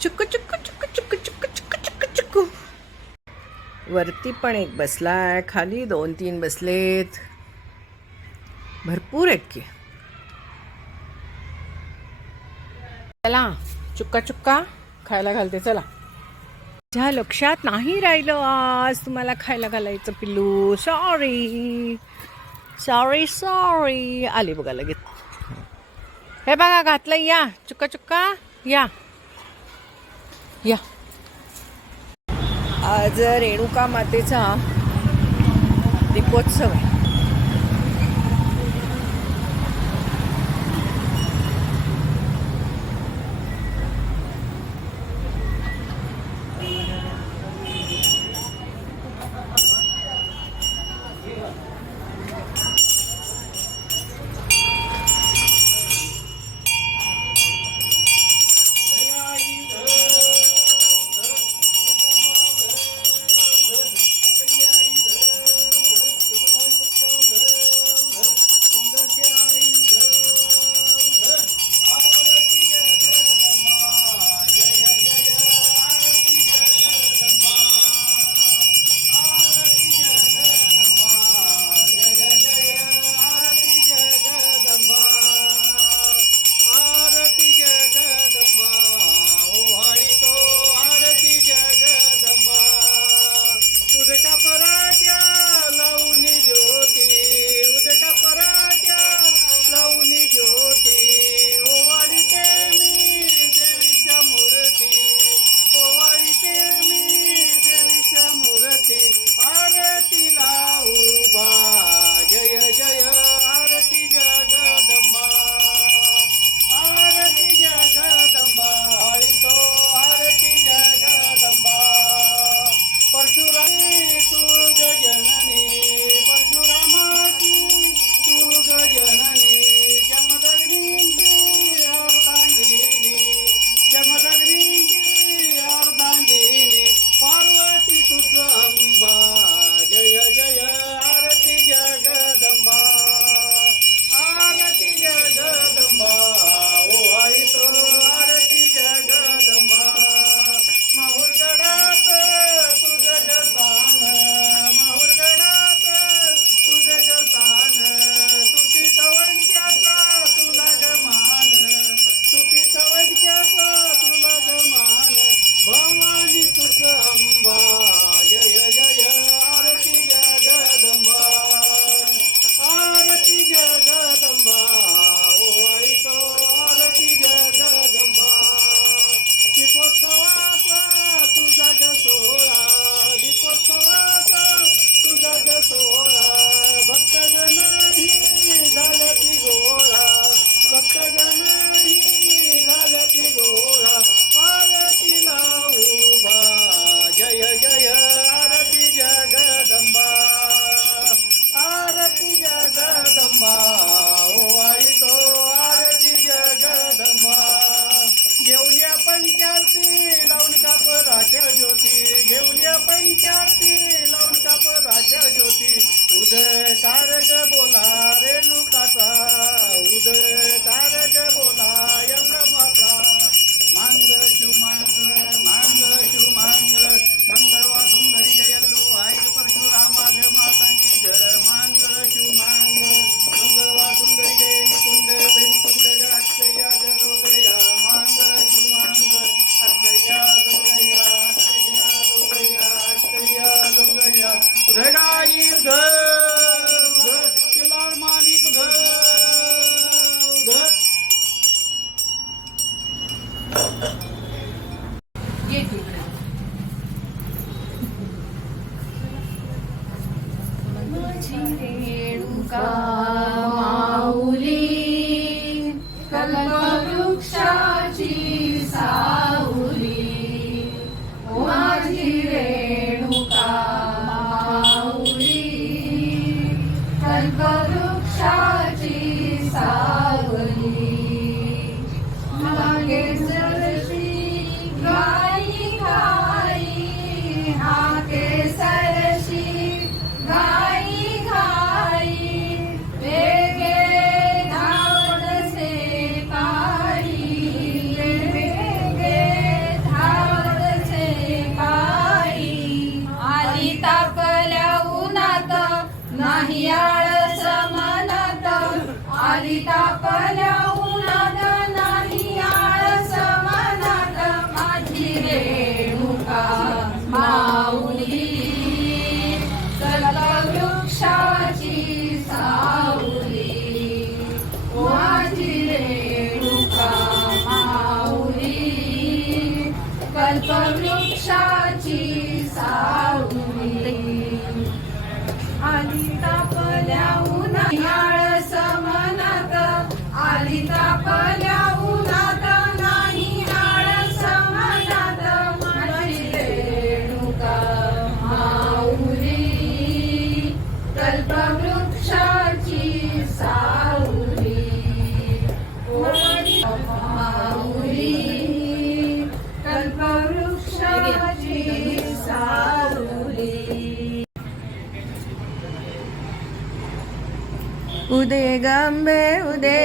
चुक्कू चुक्कू चुक्कू चुक्कू चुक्कू चुक चुक चुक्कू वरती पण एक बसला आहे खाली दोन तीन बसलेत. भरपूर आहेत की. चला चुक्का चुक्का खायला घालते चला. ज्या लक्षात नाही राहिलं आज तुम्हाला खायला घालायचं पिल्लू. सॉरी सॉरी सॉरी आले बघा लगेच. हे बघा घातलं या. चुक्का चुक्का या. या. आज रेणुका मातेचा दीपोत्सव आहे. உதகாரக माझी रेणुका माऊली कल्पवृक्षाची साऊली माझी रे कल्पवृक्षाची सावली. आली तापल्या उन्हाळ्या उदे गंबे उदे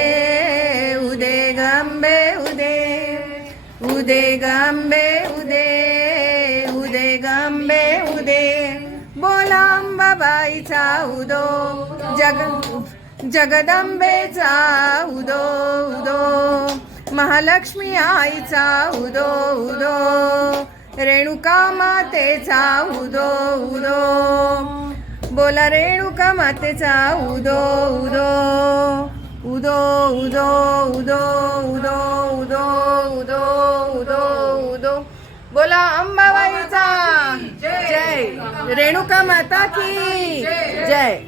उदे गंबे उदे उदे गंबे उदे उदे गंबे उदे। बोला उदो जग जगदंबेचा उदो उदो। महालक्ष्मी आईचा उदो उदो। रेणुका मातेचा उदो उदो। बोला रेणुका मातेचा उदो उदो. उदो उदो उदो उदो उदो उदो उदो उदो. बोला अंबाबाईचा. जय. रेणुका माता की जय